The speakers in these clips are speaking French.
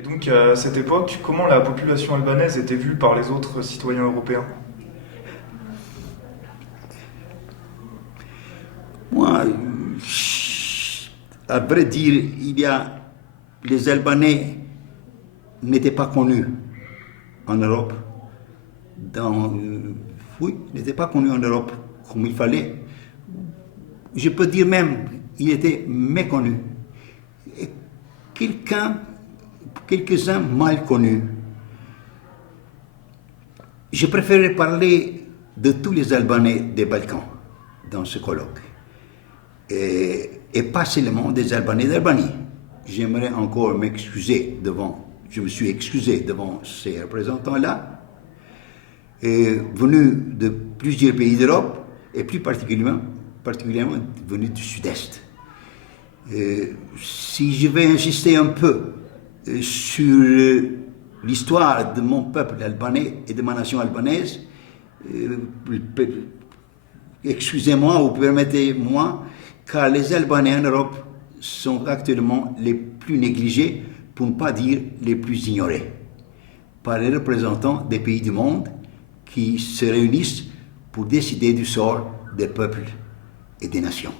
Et donc, à cette époque, comment la population albanaise était vue par les autres citoyens européens? Moi, à vrai dire, les Albanais n'étaient pas connus en Europe. Oui, n'étaient pas connus en Europe comme il fallait. Je peux dire même, il était méconnu. Et quelqu'un, quelques-uns mal connus. Je préférerais parler de tous les Albanais des Balkans dans ce colloque. Et pas seulement des Albanais d'Albanie. J'aimerais encore je me suis excusé devant ces représentants-là, venus de plusieurs pays d'Europe, et plus particulièrement venus du Sud-Est. Si je vais insister un peu sur l'histoire de mon peuple albanais et de ma nation albanaise, excusez-moi ou permettez-moi, car les Albanais en Europe sont actuellement les plus négligés, pour ne pas dire les plus ignorés, par les représentants des pays du monde qui se réunissent pour décider du sort des peuples et des nations.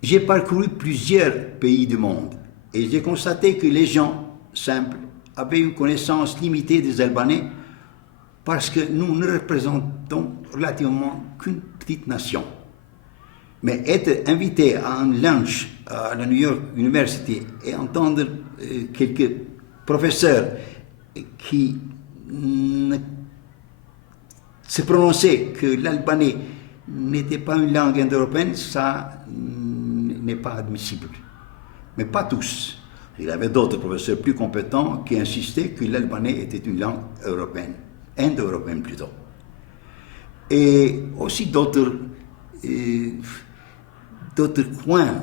J'ai parcouru plusieurs pays du monde et j'ai constaté que les gens simples avaient une connaissance limitée des Albanais parce que nous ne représentons relativement qu'une petite nation. Mais être invité à un lunch à la New York University et entendre quelques professeurs qui se prononçaient que l'albanais n'était pas une langue indo-européenne, ça n'est pas admissible. Mais pas tous. Il y avait d'autres professeurs plus compétents qui insistaient que l'albanais était une langue européenne, indo-européenne plutôt. Et aussi d'autres coins,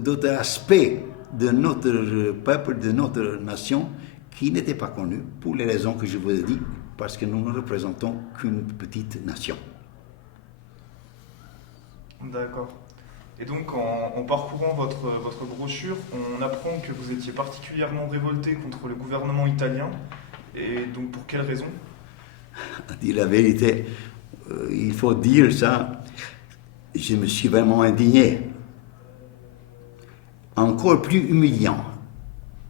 d'autres aspects de notre peuple, de notre nation, qui n'étaient pas connus, pour les raisons que je vous ai dit, parce que nous ne représentons qu'une petite nation. D'accord. Et donc, en parcourant votre brochure, on apprend que vous étiez particulièrement révolté contre le gouvernement italien. Et donc, pour quelles raisons? À dire la vérité, il faut dire ça, je me suis vraiment indigné. Encore plus humiliant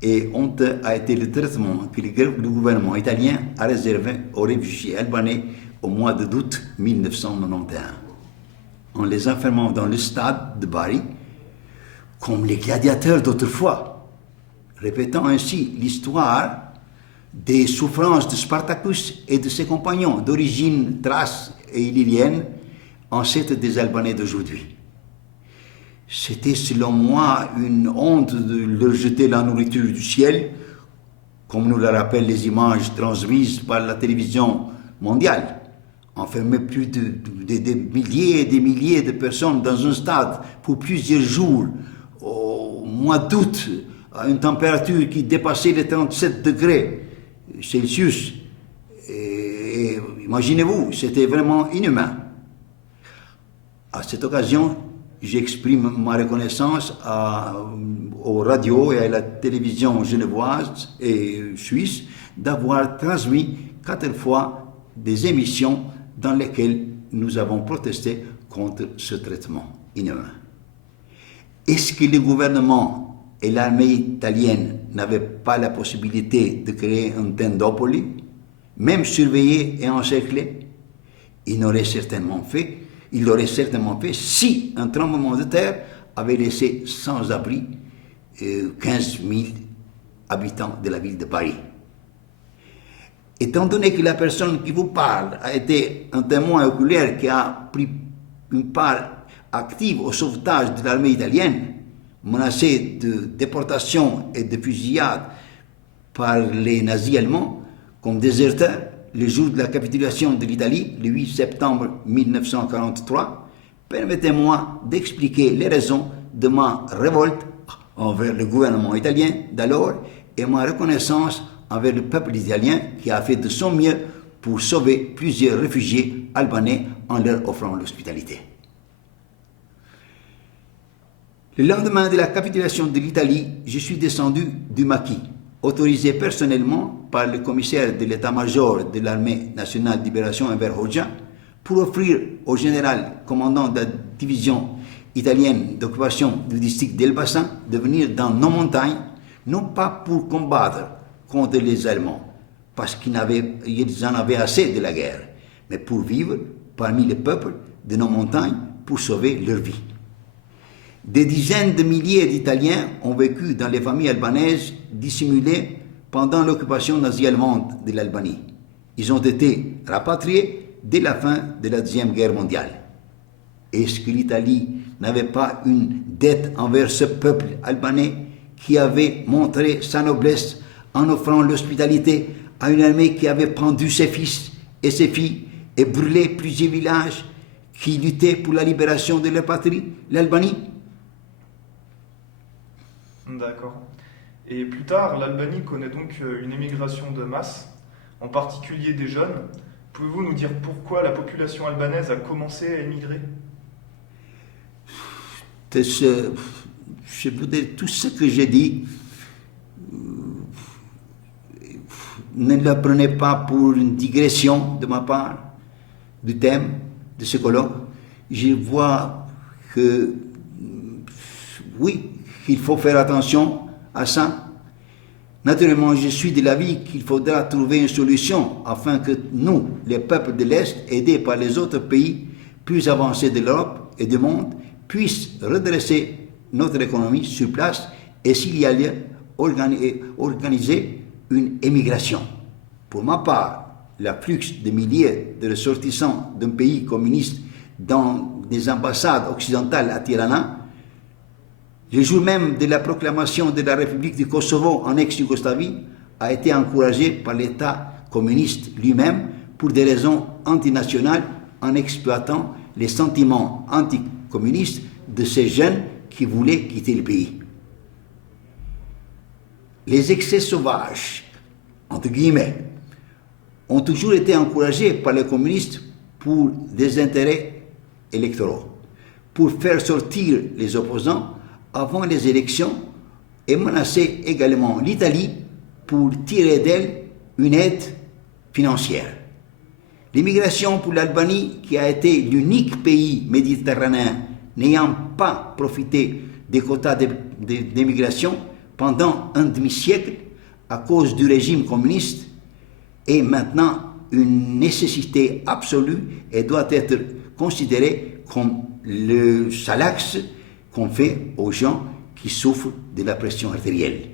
et honteux a été le traitement que le gouvernement italien a réservé aux réfugiés albanais au mois d'août 1991, en les enfermant dans le stade de Bari comme les gladiateurs d'autrefois, répétant ainsi l'histoire des souffrances de Spartacus et de ses compagnons d'origine thrace et illyrienne, ancêtres des Albanais d'aujourd'hui. C'était selon moi une honte de leur jeter la nourriture du ciel, comme nous le rappellent les images transmises par la télévision mondiale. Enfermer plus de milliers et des milliers de personnes dans un stade pour plusieurs jours, au mois d'août, à une température qui dépassait les 37 degrés Celsius. Et imaginez-vous, c'était vraiment inhumain. À cette occasion, j'exprime ma reconnaissance aux radios et à la télévision genevoise et suisse d'avoir transmis 4 fois des émissions dans lesquelles nous avons protesté contre ce traitement inhumain. Est-ce que le gouvernement et l'armée italienne n'avaient pas la possibilité de créer un tendopoli, même surveillé et encerclé? Ils l'auraient certainement fait si un tremblement de terre avait laissé sans abri 15 000 habitants de la ville de Paris. Étant donné que la personne qui vous parle a été un témoin oculaire qui a pris une part active au sauvetage de l'armée italienne, menacée de déportation et de fusillade par les nazis allemands comme déserteurs, le jour de la capitulation de l'Italie, le 8 septembre 1943, permettez-moi d'expliquer les raisons de ma révolte envers le gouvernement italien d'alors et ma reconnaissance envers le peuple italien qui a fait de son mieux pour sauver plusieurs réfugiés albanais en leur offrant l'hospitalité. Le lendemain de la capitulation de l'Italie, je suis descendu du maquis, autorisé personnellement par le commissaire de l'état-major de l'armée nationale de libération Enver Hoxha pour offrir au général commandant de la division italienne d'occupation du district d'Elbasan de venir dans nos montagnes, non pas pour combattre contre les Allemands, parce qu'ils en avaient assez de la guerre, mais pour vivre parmi les peuples de nos montagnes pour sauver leur vie. Des dizaines de milliers d'Italiens ont vécu dans les familles albanaises dissimulées pendant l'occupation nazie-allemande de l'Albanie. Ils ont été rapatriés dès la fin de la Deuxième Guerre mondiale. Est-ce que l'Italie n'avait pas une dette envers ce peuple albanais qui avait montré sa noblesse en offrant l'hospitalité à une armée qui avait pendu ses fils et ses filles et brûlé plusieurs villages qui luttaient pour la libération de leur patrie, l'Albanie? D'accord. Et plus tard, l'Albanie connaît donc une émigration de masse, en particulier des jeunes. Pouvez-vous nous dire pourquoi la population albanaise a commencé à émigrer? Je vous dis tout ce que j'ai dit. Ne le prenez pas pour une digression de ma part du thème de ce colloque. Je vois que, oui, qu'il faut faire attention à ça. Naturellement, je suis de l'avis qu'il faudra trouver une solution afin que nous, les peuples de l'Est, aidés par les autres pays plus avancés de l'Europe et du monde, puissent redresser notre économie sur place et s'il y a lieu, organiser une émigration. Pour ma part, l'afflux de milliers de ressortissants d'un pays communiste dans des ambassades occidentales à Tirana, le jour même de la proclamation de la République du Kosovo en ex-Yougoslavie, a été encouragé par l'État communiste lui-même pour des raisons antinationales en exploitant les sentiments anticommunistes de ces jeunes qui voulaient quitter le pays. Les excès sauvages, entre guillemets, ont toujours été encouragés par les communistes pour des intérêts électoraux, pour faire sortir les opposants avant les élections et menacer également l'Italie pour tirer d'elle une aide financière. L'immigration pour l'Albanie, qui a été l'unique pays méditerranéen n'ayant pas profité des quotas d'immigration pendant un demi-siècle à cause du régime communiste, est maintenant une nécessité absolue et doit être considérée comme le salax qu'on fait aux gens qui souffrent de la pression artérielle.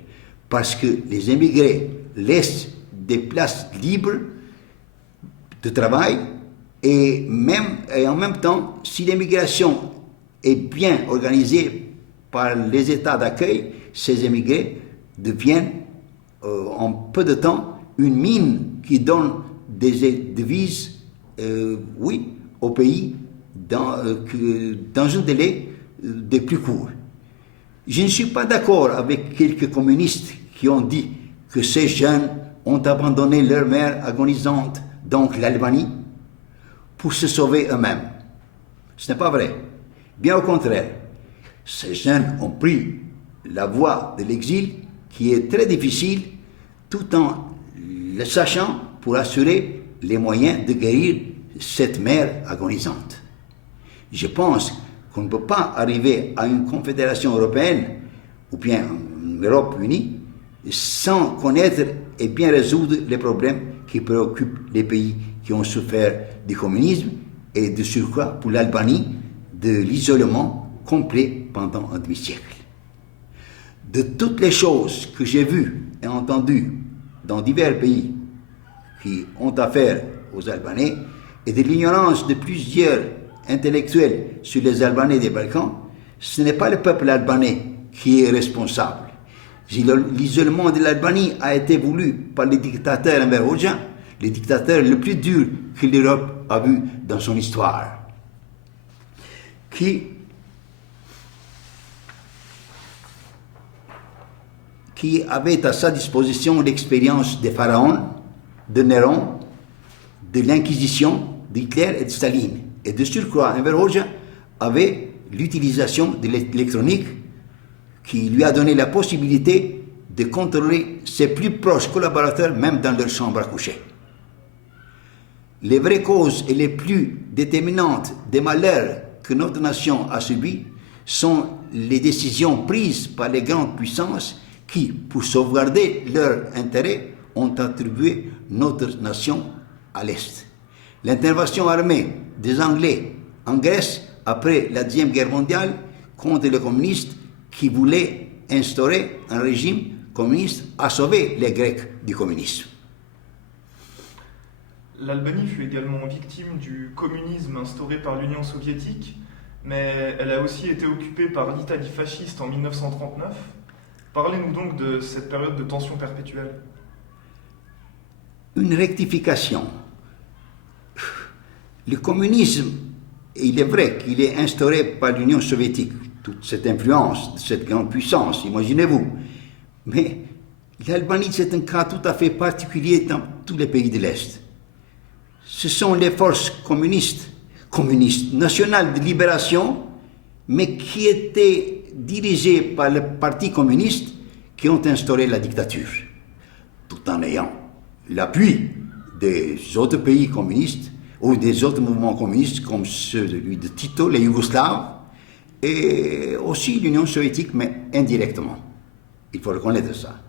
Parce que les émigrés laissent des places libres de travail et en même temps, si l'immigration est bien organisée par les États d'accueil, ces émigrés deviennent en peu de temps une mine qui donne des devises, au pays dans un délai de plus court. Je ne suis pas d'accord avec quelques communistes qui ont dit que ces jeunes ont abandonné leur mère agonisante, donc l'Albanie, pour se sauver eux-mêmes. Ce n'est pas vrai. Bien au contraire, ces jeunes ont pris la voie de l'exil qui est très difficile tout en le sachant pour assurer les moyens de guérir cette mère agonisante. Je pense qu'on ne peut pas arriver à une confédération européenne ou bien une Europe unie sans connaître et bien résoudre les problèmes qui préoccupent les pays qui ont souffert du communisme et de surcroît pour l'Albanie de l'isolement complet pendant un demi-siècle. De toutes les choses que j'ai vues et entendues dans divers pays qui ont affaire aux Albanais et de l'ignorance de plusieurs intellectuels sur les Albanais des Balkans, ce n'est pas le peuple albanais qui est responsable. L'isolement de l'Albanie a été voulu par les dictateurs Enver Hoxha, les dictateurs le plus dur que l'Europe a vu dans son histoire, qui avait à sa disposition l'expérience des pharaons, de Néron, de l'Inquisition, d'Hitler et de Staline. Et de surcroît, Enver Hoxha avait l'utilisation de l'électronique qui lui a donné la possibilité de contrôler ses plus proches collaborateurs, même dans leur chambre à coucher. Les vraies causes et les plus déterminantes des malheurs que notre nation a subis sont les décisions prises par les grandes puissances qui, pour sauvegarder leurs intérêts, ont attribué notre nation à l'Est. L'intervention armée des Anglais en Grèce après la Deuxième Guerre mondiale contre les communistes qui voulaient instaurer un régime communiste a sauvé les Grecs du communisme. L'Albanie fut également victime du communisme instauré par l'Union soviétique, mais elle a aussi été occupée par l'Italie fasciste en 1939. Parlez-nous donc de cette période de tension perpétuelle. Une rectification. Le communisme, il est vrai qu'il est instauré par l'Union soviétique, toute cette influence de cette grande puissance, imaginez-vous. Mais l'Albanie, c'est un cas tout à fait particulier dans tous les pays de l'Est. Ce sont les forces communistes nationales de libération, mais qui étaient dirigées par le Parti communiste, qui ont instauré la dictature, tout en ayant l'appui des autres pays communistes ou des autres mouvements communistes comme celui de Tito, les Yougoslaves, et aussi l'Union soviétique, mais indirectement. Il faut reconnaître ça.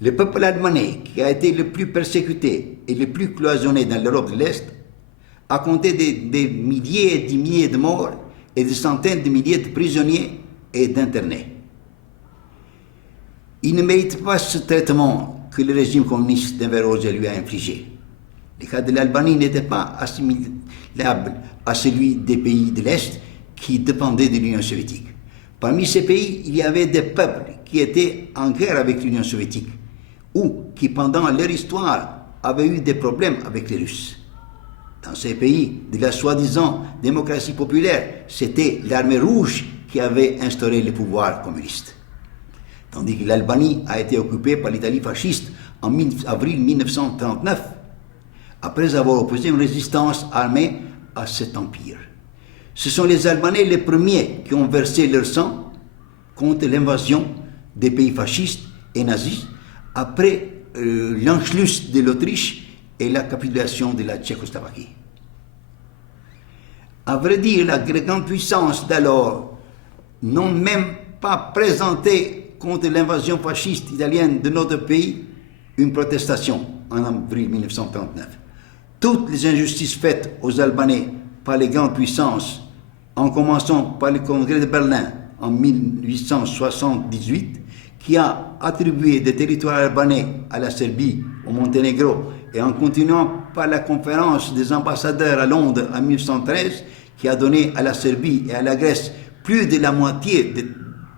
Le peuple albanais, qui a été le plus persécuté et le plus cloisonné dans l'Europe de l'Est, a compté des milliers et des milliers de morts et des centaines de milliers de prisonniers et d'internés. Il ne mérite pas ce traitement que le régime communiste d'Enver Hoxha lui a infligé. Le cas de l'Albanie n'était pas assimilable à celui des pays de l'Est qui dépendaient de l'Union soviétique. Parmi ces pays, il y avait des peuples qui étaient en guerre avec l'Union soviétique ou qui, pendant leur histoire, avaient eu des problèmes avec les Russes. Dans ces pays de la soi-disant démocratie populaire, c'était l'armée rouge qui avait instauré le pouvoir communiste. Tandis que l'Albanie a été occupée par l'Italie fasciste en avril 1939, après avoir opposé une résistance armée à cet empire. Ce sont les Albanais les premiers qui ont versé leur sang contre l'invasion des pays fascistes et nazis après l'Anschluss de l'Autriche et la capitulation de la Tchécoslovaquie. À vrai dire, la grande puissance d'alors n'ont même pas présenté contre l'invasion fasciste italienne de notre pays une protestation en avril 1939. Toutes les injustices faites aux Albanais par les grandes puissances, en commençant par le Congrès de Berlin en 1878, qui a attribué des territoires albanais à la Serbie, au Monténégro, et en continuant par la conférence des ambassadeurs à Londres en 1913, qui a donné à la Serbie et à la Grèce plus de la moitié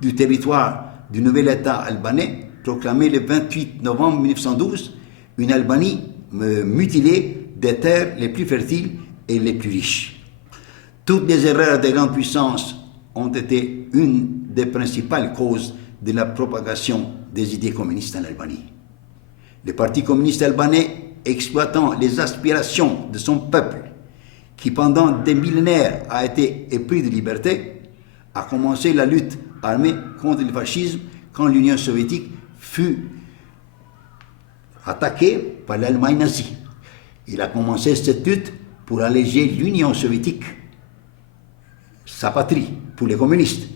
du territoire du nouvel État albanais, proclamé le 28 novembre 1912, une Albanie mutilée des terres les plus fertiles et les plus riches. Toutes les erreurs des grandes puissances ont été une des principales causes de la propagation des idées communistes en Albanie. Le Parti communiste albanais, exploitant les aspirations de son peuple, qui pendant des millénaires a été épris de liberté, a commencé la lutte armée contre le fascisme quand l'Union soviétique fut attaquée par l'Allemagne nazie. Il a commencé cette lutte pour alléger l'Union soviétique, sa patrie, pour les communistes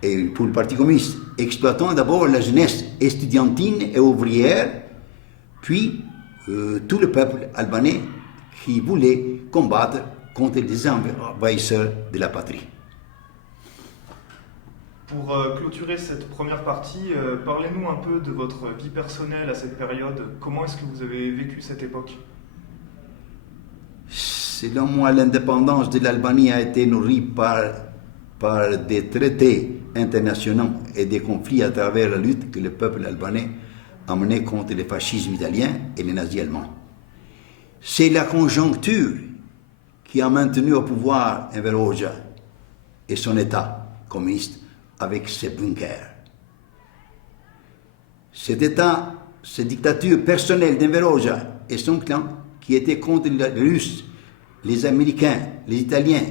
et pour le Parti communiste, exploitant d'abord la jeunesse estudiantine et ouvrière, puis tout le peuple albanais qui voulait combattre contre les envahisseurs de la patrie. Pour clôturer cette première partie, parlez-nous un peu de votre vie personnelle à cette période. Comment est-ce que vous avez vécu cette époque ? Selon moi, l'indépendance de l'Albanie a été nourrie par des traités internationaux et des conflits à travers la lutte que le peuple albanais a menée contre le fascisme italien et les nazis allemands. C'est la conjoncture qui a maintenu au pouvoir Enver Hoxha et son État communiste avec ses bunkers. Cet État, cette dictature personnelle d'Enver Hoxha et son clan, qui était contre les Russes, les Américains, les Italiens,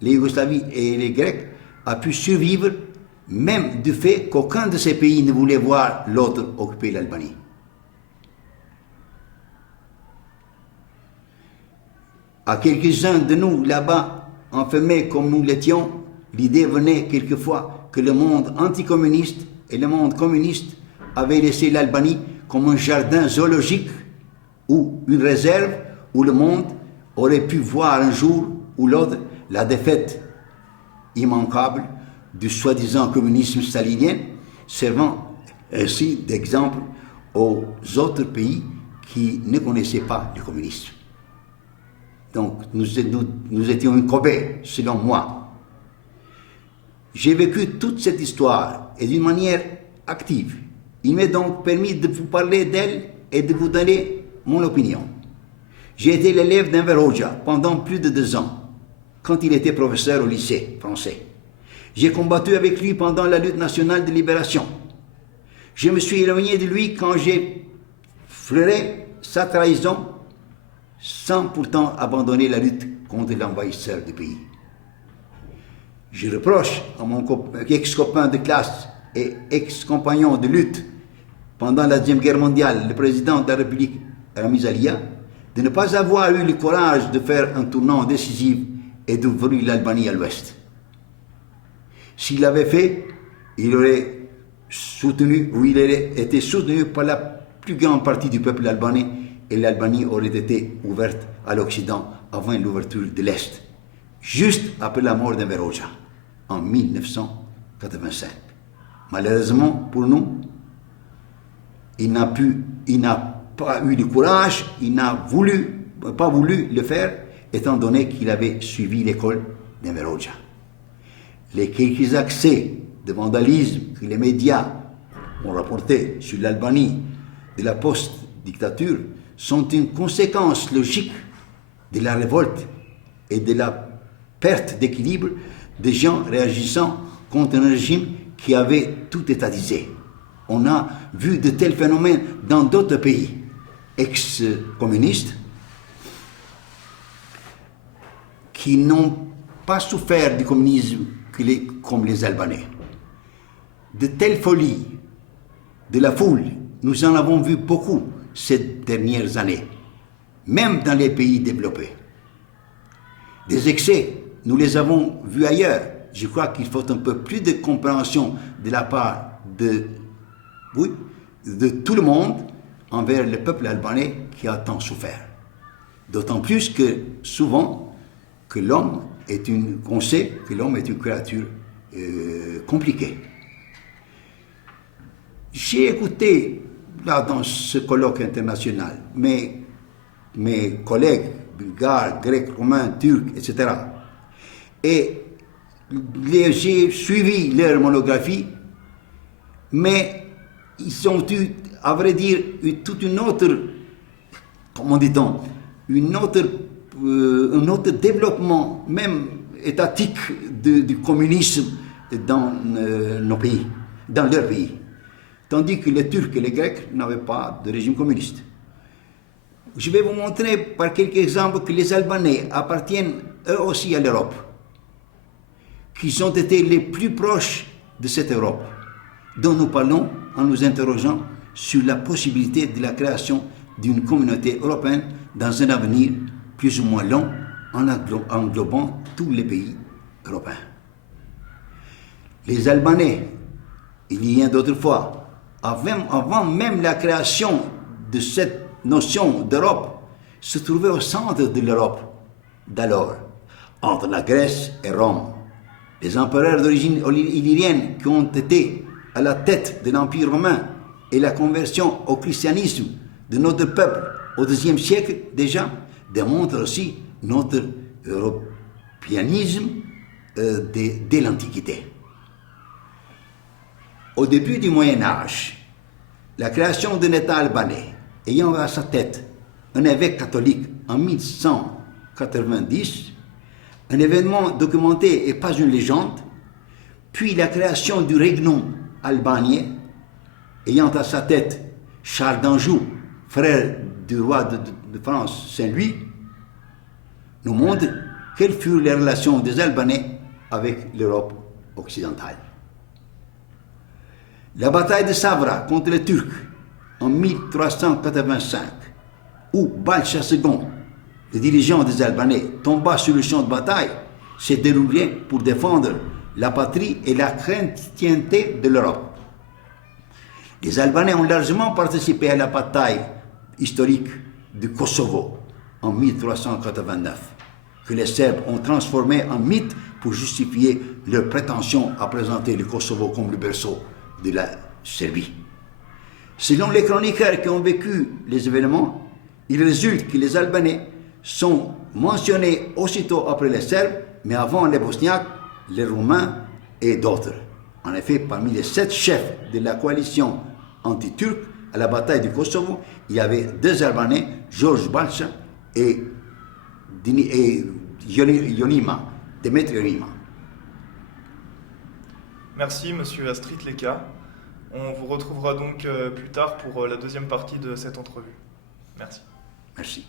les Yougoslavie et les Grecs, a pu survivre même du fait qu'aucun de ces pays ne voulait voir l'autre occuper l'Albanie. À quelques-uns de nous là-bas, enfermés comme nous l'étions, l'idée venait quelquefois que le monde anticommuniste et le monde communiste avaient laissé l'Albanie comme un jardin zoologique ou une réserve où le monde aurait pu voir un jour ou l'autre la défaite immanquable du soi-disant communisme stalinien, servant ainsi d'exemple aux autres pays qui ne connaissaient pas le communisme. Donc nous étions une corbeille, selon moi. J'ai vécu toute cette histoire et d'une manière active. Il m'est donc permis de vous parler d'elle et de vous donner mon opinion. J'ai été l'élève d'Enver Hoxha pendant plus de 2 ans, quand il était professeur au lycée français. J'ai combattu avec lui pendant la lutte nationale de libération. Je me suis éloigné de lui quand j'ai flairé sa trahison, sans pourtant abandonner la lutte contre l'envahisseur du pays. Je reproche à mon ex-copain de classe et ex-compagnon de lutte pendant la Deuxième Guerre mondiale, le président de la République, Ramiz Alia, de ne pas avoir eu le courage de faire un tournant décisif et d'ouvrir l'Albanie à l'ouest. S'il l'avait fait, il aurait soutenu, ou il aurait été soutenu par la plus grande partie du peuple albanais, et l'Albanie aurait été ouverte à l'Occident avant l'ouverture de l'Est, juste après la mort d'Enver Hoxha, en 1985. Malheureusement pour nous, il n'a pas eu le courage, il n'a pas voulu le faire, étant donné qu'il avait suivi l'école d'Enver Hoxha. Les quelques accès de vandalisme que les médias ont rapportés sur l'Albanie de la post-dictature sont une conséquence logique de la révolte et de la perte d'équilibre des gens réagissant contre un régime qui avait tout étatisé. On a vu de tels phénomènes dans d'autres pays ex-communistes qui n'ont pas souffert du communisme comme les Albanais. De telles folies de la foule, nous en avons vu beaucoup ces dernières années, même dans les pays développés. Des excès, nous les avons vus ailleurs. Je crois qu'il faut un peu plus de compréhension de la part de tout le monde envers le peuple albanais qui a tant souffert. D'autant plus que souvent que on sait que l'homme est une créature compliquée. J'ai écouté, là, dans ce colloque international, mes collègues bulgares, grecs, romains, turcs, etc. Et j'ai suivi leur monographie, mais ils ont eu, à vrai dire, toute une autre, comment dit-on, un autre développement, même étatique, du communisme dans nos pays, dans leur pays. Tandis que les Turcs et les Grecs n'avaient pas de régime communiste. Je vais vous montrer par quelques exemples que les Albanais appartiennent eux aussi à l'Europe, qu'ils ont été les plus proches de cette Europe, dont nous parlons en nous interrogeant sur la possibilité de la création d'une communauté européenne dans un avenir plus ou moins long, en englobant tous les pays européens. Les Albanais, il y a d'autrefois, avant même la création de cette notion d'Europe, se trouvaient au centre de l'Europe d'alors, entre la Grèce et Rome. Les empereurs d'origine illyrienne qui ont été à la tête de l'Empire romain et la conversion au christianisme de notre peuple au IIe siècle déjà démontrent aussi notre européanisme dès l'Antiquité. Au début du Moyen Âge, la création d'un État albanais ayant à sa tête un évêque catholique en 1190, un événement documenté et pas une légende, puis la création du Regnum albanais ayant à sa tête Charles d'Anjou, frère du roi de France Saint-Louis, nous montrent quelles furent les relations des Albanais avec l'Europe occidentale. La bataille de Savra contre les Turcs en 1385, où Balcha II, le dirigeant des Albanais, tomba sur le champ de bataille, s'est déroulée pour défendre la patrie et la chrétienté de l'Europe. Les Albanais ont largement participé à la bataille historique du Kosovo en 1389, que les Serbes ont transformé en mythe pour justifier leur prétention à présenter le Kosovo comme le berceau de la Serbie. Selon les chroniqueurs qui ont vécu les événements, il résulte que les Albanais sont mentionnés aussitôt après les Serbes, mais avant les Bosniaques, les Roumains et d'autres. En effet, parmi les 7 chefs de la coalition anti-turque à la bataille du Kosovo, il y avait 2 Albanais, George Balcha et Ionima, Demetri Ionima. Merci, monsieur Astrid Leka. On vous retrouvera donc plus tard pour la deuxième partie de cette entrevue. Merci. Merci.